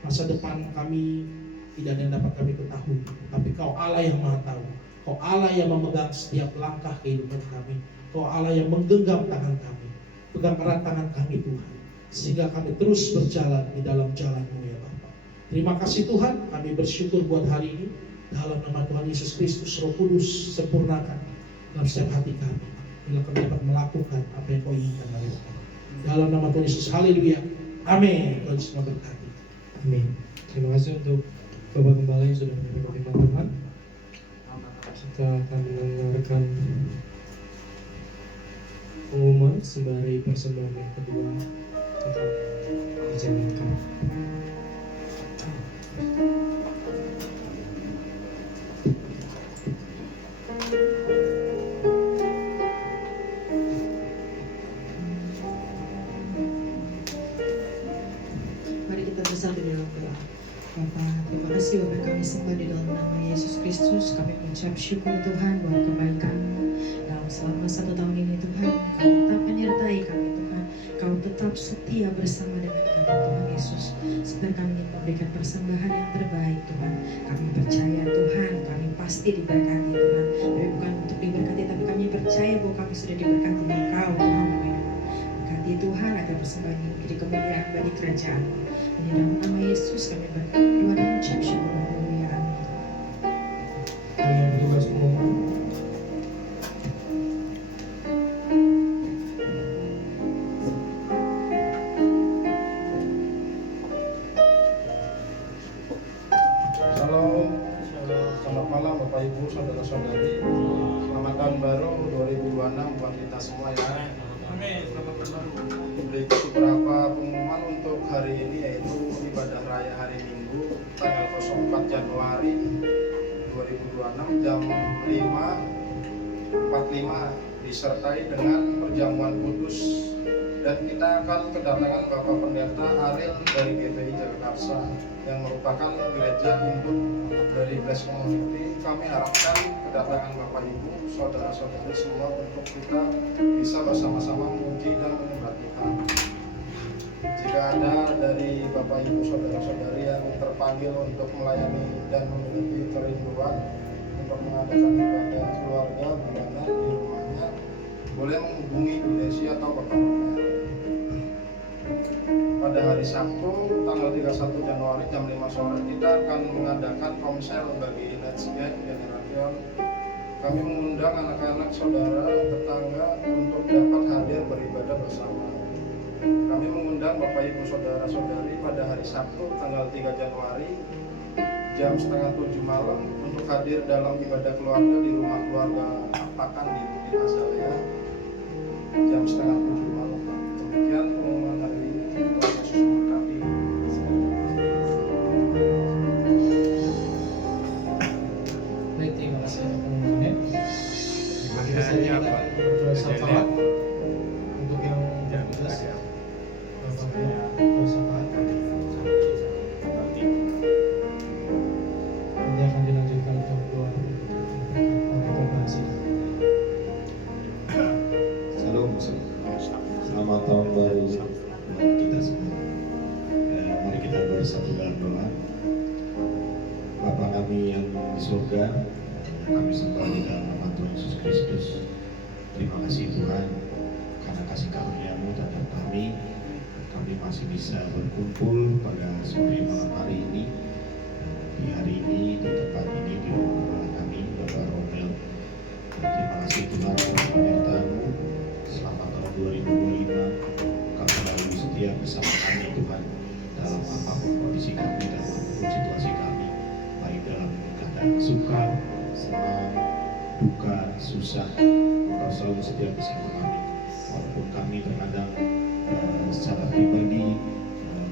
masa depan kami tidak ada yang dapat kami ketahui. Tapi Kau Allah yang Maha Tahu. Kau Allah yang memegang setiap langkah kehidupan kami. Kau Allah yang menggenggam tangan kami. Pegang erat tangan kami Tuhan, sehingga kami terus berjalan di dalam jalan-Mu ya Bapa. Terima kasih Tuhan, kami bersyukur buat hari ini. Dalam nama Tuhan Yesus Kristus, Roh Kudus sempurnakan dalam setiap hati kami. Bila kami dapat melakukan apa yang Kau inginkan dari kami. Dalam nama Tuhan Yesus, haleluya, amin. Tuhan Yesus memberkati. Amin. Terima kasih untuk Bapak Gembala yang sudah menyampaikan firman Tuhan. Kita akan mendengarkan pengumuman sembari persembahan yang kedua akan dijalankan. Mari kita bersatu dalam doa. Bapa, terima kasih Bapa, kami sembah di dalam nama Yesus Kristus. Kami mengucap syukur Tuhan buat kebaikan-Mu dalam selama 1 tahun ini Tuhan. Kau tetap menyertai kami Tuhan. Kau tetap setia bersama dengan kami Tuhan Yesus. Sebab kami ingin memberikan persembahan yang terbaik Tuhan. Kami percaya Tuhan, kami pasti diberkati Tuhan. Tapi bukan untuk diberkati, tapi kami percaya bahwa kami sudah diberkati oleh Kau Tuhan. Berkati Tuhan agar persembahan ini menjadi kemuliaan bagi kerajaan-Mu. Di dalam nama Yesus kami berdoa dan mengucap syukur. Haleluya, amin. Yang tugas pengumuman. Shalom, selamat malam Bapak Ibu, saudara-saudari. Selamat tahun baru 2026 buat kita semua ya. Berikut beberapa pengumuman untuk hari ini, yaitu ibadah raya hari Minggu tanggal 04 Januari 2026 jam 5.45 disertai dengan perjamuan kudus, dan kita akan kedatangan Bapak Pendeta Ariel dari GPI Jagakarsa yang merupakan gereja induk dari Bless Community. Kami harapkan kedatangan Bapak Ibu, saudara-saudari semua untuk kita bisa bersama-sama memuji dan menyembah Tuhan. Jika ada dari Bapak Ibu saudara-saudari yang terpanggil untuk melayani dan memiliki kerinduan untuk mengadakan ibadah keluarga bulanan di rumahnya, boleh menghubungi Bu Desi atau Bapak Romer. Pada hari Sabtu tanggal 31 Januari jam 5 sore kita akan mengadakan komsel bagi Let's Get Generation. Kami mengundang anak-anak saudara tetangga untuk dapat hadir beribadah bersama. Kami mengundang Bapak Ibu saudara-saudari pada hari Sabtu tanggal 3 Januari jam 6:30 malam untuk hadir dalam ibadah keluarga di rumah keluarga Pakan di Bukit Azalea jam 6:30 malam. Demikian pengumuman hari ini. Tuhan Yesus memberkati. Baik, terima kasih untuk pengumumannya. Kita saja berdoa syafaat untuk yang bertugas. Berdoa syafaat. Nanti akan dilanjutkan untuk doa konfirmasi. Salam, selamat tahun baru kita semua. Mari kita bersatu dalam doa. Bapa kami yang di surga, kami sembah di dalam nama Tuhan Yesus Kristus. Terima kasih Tuhan karena kasih karunia-Mu terhadap kami. Kami masih bisa berkumpul pada sore malam hari ini. Di hari ini, di tempat ini, di rumah kami, Bapak Romel. Terima kasih Tuhan atas penyertaan-Mu selama tahun 2025. Kau selalu setia bersama kami Tuhan dalam apapun kondisi kami, dalam apapun situasi kami, baik dalam keadaan suka, senang, duka, susah. Kau selalu setia bersama kami. Walaupun kami terkadang secara pribadi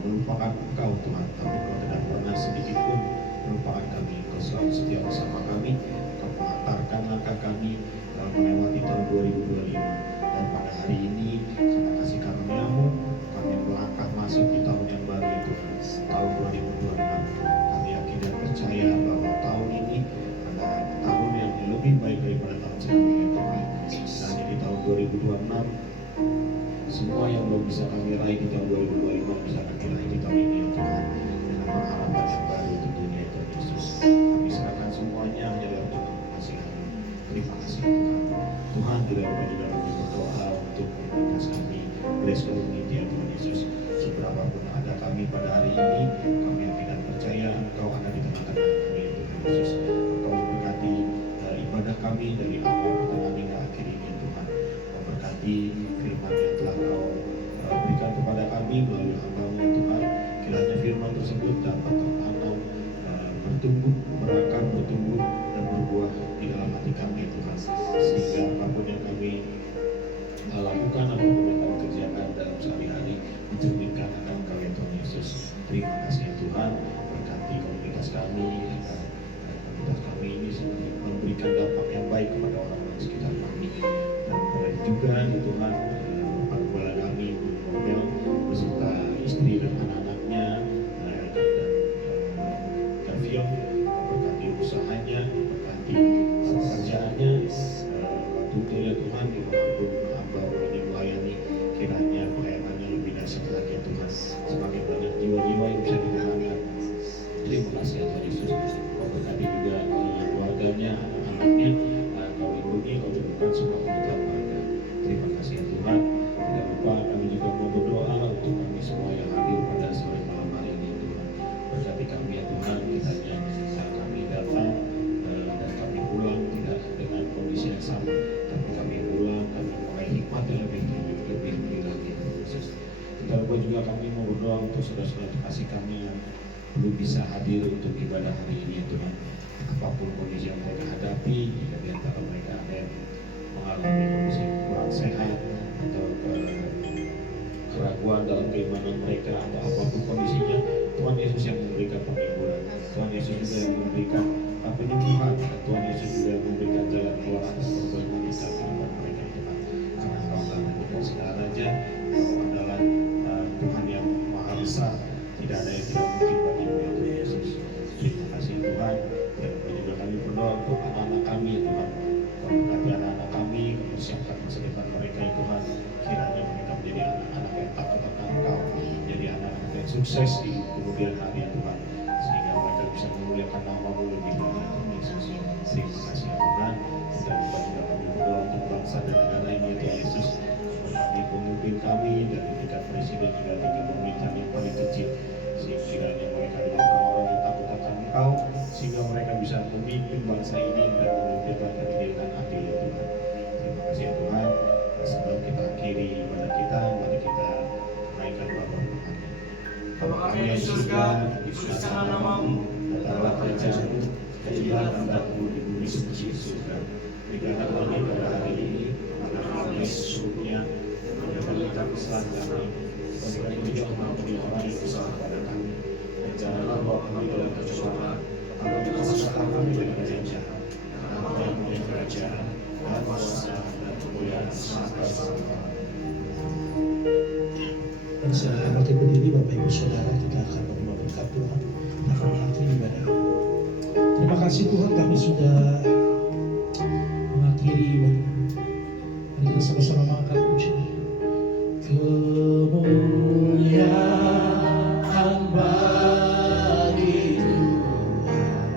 melupakan Engkau Tuhan, tapi Kau tidak pernah sedikit pun melupakan kami. Kau selalu setia bersama kami. Kau mengantarkan langkah kami melewati tahun 2025. Dan pada hari ini, karena kasih karunia-Mu, kami melangkah masuk di tahun yang baru itu, tahun 2026. Kami yakin dan percaya bahwa tahun ini adalah tahun yang lebih baik daripada tahun sebelumnya Tuhan. Dan di tahun 2026, semua yang belum bisa kami raih di tahun 2025 bisa kami raih di tahun ini ya Tuhan. Dengan pengharapan yang baru tentunya ya Tuhan Yesus. Kami serahkan semuanya hanya dalam Tuhan kasih kami. Terima kasih Tuhan. Tuhan tidak lupa juga kami berdoa untuk komunitas kami, Grace Community ya Tuhan Yesus. Seberapa pun ada kami pada hari ini, kami yakin dan percaya Engkau ada di tengah-tengah kami ya Tuhan Yesus. Engkau memberkati ibadah kami dari awal pertengahan hingga akhir ini ya Tuhan. Memberkati firman yang telah Kau berikan kepada kami melalui hamba-Mu Tuhan. Kiranya firman tersebut dapat tertanam, bertumbuh, berakar, bertumbuh dan berbuah di dalam hati kami Tuhan. Sehingga apapun yang kami lakukan, apapun yang kami kerjakan dalam sehari-hari mencerminkan akan Engkau ya Tuhan Yesus. Terima kasih ya Tuhan. Berkati komunitas kami agar komunitas kami ini memberikan dampak yang baik kepada orang-orang sekitar kami. Dan boleh juga ya Tuhan, Bapak Kepala kami Romel beserta istri dan anak-anaknya dan Gavio, berkati usahanya, berkati pekerjaannya, bantu ya Tuhan dimanapun hamba ini melayani, kiranya pelayanannya lebih dahsyat lagi ya Tuhan, semakin banyak jiwa-jiwa yang bisa dimenangkan. Terima kasih ya Tuhan Yesus. Kau berkati juga keluarganya, anak-anaknya, Kau lindungi, Kau teguhkan semua kebutuhan mereka. Terima kasih ya Tuhan. Tidak lupa kami juga mau berdoa untuk kami semua yang hadir pada sore malam hari ini Tuhan. Berkati kami ya Tuhan, kiranya saat kami datang dan kami pulang tidak dengan kondisi yang sama, tapi kami pulang, kami mulai hikmat yang lebih lagi Tuhan Yesus. Tidak lupa juga kami mau berdoa untuk saudara-saudara kasih kami yang belum bisa hadir untuk ibadah hari ini ya Tuhan. Apapun kondisi yang mereka hadapi, jika di antara mereka ada yang mengalami kondisi kurang sehat atau keraguan dalam keimanan mereka atau apapun kondisinya, Tuhan Yesus yang memberikan penghiburan, Tuhan Yesus juga yang memberikan penyembuhan, dan Tuhan Yesus juga yang memberikan jalan keluar atas perbuatan kehidupan mereka Tuhan. Karena Engkau adalah memberikan segala raja, Engkau adalah Tuhan yang maha besar, tidak ada yang tidak mungkin bagi-Mu ya Tuhan Yesus. Terima kasih Tuhan. Dan juga kami berdoa untuk anak-anak kami ya Tuhan. Kau berkati anak-anak kami, Kau persiapkan masa depan mereka ya Tuhan. Kiranya mereka menjadi anak-anak yang takut akan Engkau, menjadi anak-anak yang sukses di kemudian hari ya Tuhan, sehingga mereka bisa memuliakan nama-Mu lebih lagi ya Tuhan Yesus. Terima kasih ya Tuhan. Dan juga kami berdoa untuk bangsa dan negara ini ya Tuhan Yesus. Berkati pemimpin kami dan tingkat presiden juga tingkat pemerintahan yang paling kecil, sehingga kiranya mereka adalah orang-orang yang takut akan Engkau, sehingga mereka bisa memimpin bangsa ini dan memimpin bangsa ini dengan adil ya Tuhan. Terima kasih ya Tuhan. Sebelum kita akhiri ibadah kita, mari kita naikkan Bapa Tuhan. Bapa kami yang di surga, dikuduskanlah nama-Mu, datanglah kerajaan-Mu, jadilah kehendak-Mu di bumi seperti di surga. Berikanlah kami pada hari ini makanan kami yang sesungguhnya, mengampuni kami kesalahan kami, dan kami juga mengampuni orang yang bersalah pada kami. Dan janganlah bawa kami dalam pencobaan, agar dimasukkan kami dalam yang jahat. Karena Engkau yang punya kerajaan dan kuasa dan kemuliaan sampai-sampai. Dan silakan hati berdiri Bapak Ibu Saudara, kita akan menerima berkat Tuhan, akan mengakhiri ibadah. Terima kasih Tuhan, kami sudah mengakhiri ibadah. Mari kita sama-sama mengangkat puji. Kemuliaan bagi Tuhan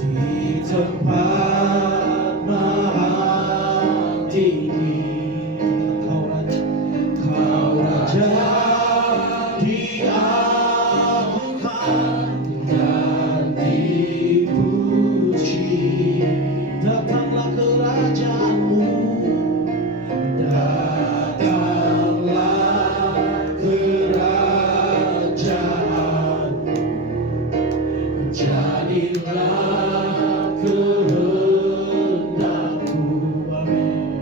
di tempat diagungkan dan dipuji. Datanglah kerajaanmu, datanglah kerajaanmu, jadilah kehendakmu. Amin.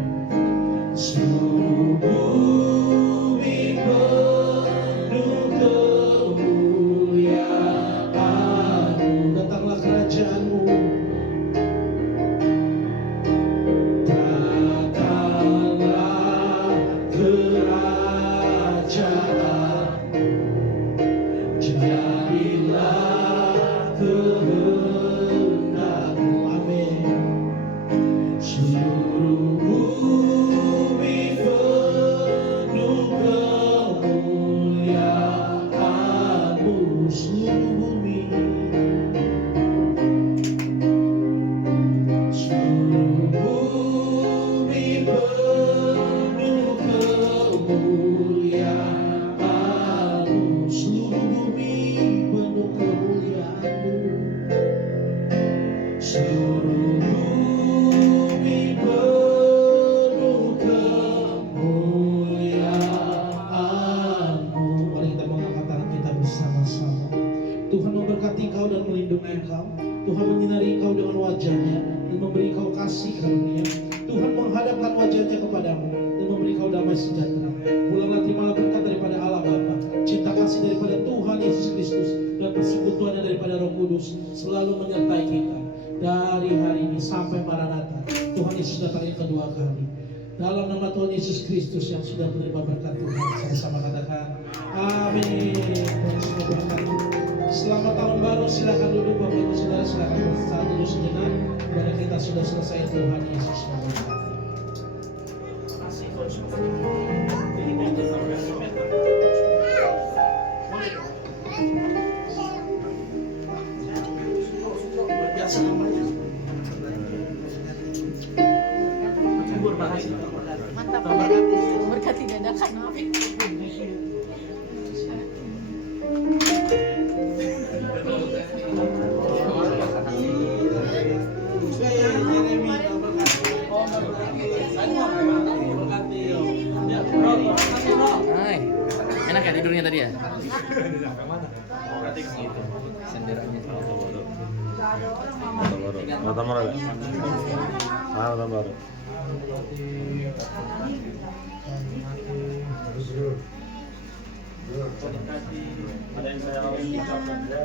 Seluruh bumi penuh kemuliaan-Mu. Datanglah kerajaanmu, datanglah kerajaanmu, jadilah kehendak-Mu. Amin. Seluruh bumi penuh kemuliaan-Mu. Seluruh bumi, seluruh bumi penuh kemuliaan-Mu. Seluruh bumi penuh kemuliaan-Mu. Seluruh bumi penuh kemuliaan-Mu. Mari kita mengangkat tangan kita bersama-sama. Tuhan memberkati engkau dan melindungi engkau. Tuhan menyinari engkau dengan wajahnya dan memberi engkau kasih karunia. Tuhan menghadapkan wajahnya kepadamu dan memberi engkau damai sejahtera. Pulanglah, terimalah berkat daripada Allah Bapa, cinta kasih daripada Tuhan Yesus Kristus, dan persekutuannya daripada Roh Kudus selalu menyertai kita dari hari ini sampai Maranatha. Tuhan Yesus datang yang kedua kali. Dalam nama Tuhan Yesus Kristus yang sudah menerima berkat Tuhan, sama-sama katakan amin. Tuhan Yesus memberkati. Selamat tahun baru. Silakan duduk Bapak Ibu Saudara, silakan bersaat dulu sejenak. Karena kita sudah selesai. Tuhan Yesus memberkati. Biasa namanya. Mantap, berkati dadakan, maaf. Hai, enak ya tidurnya tadi ya? Senderanya. Ada yang saya ucapkan ya.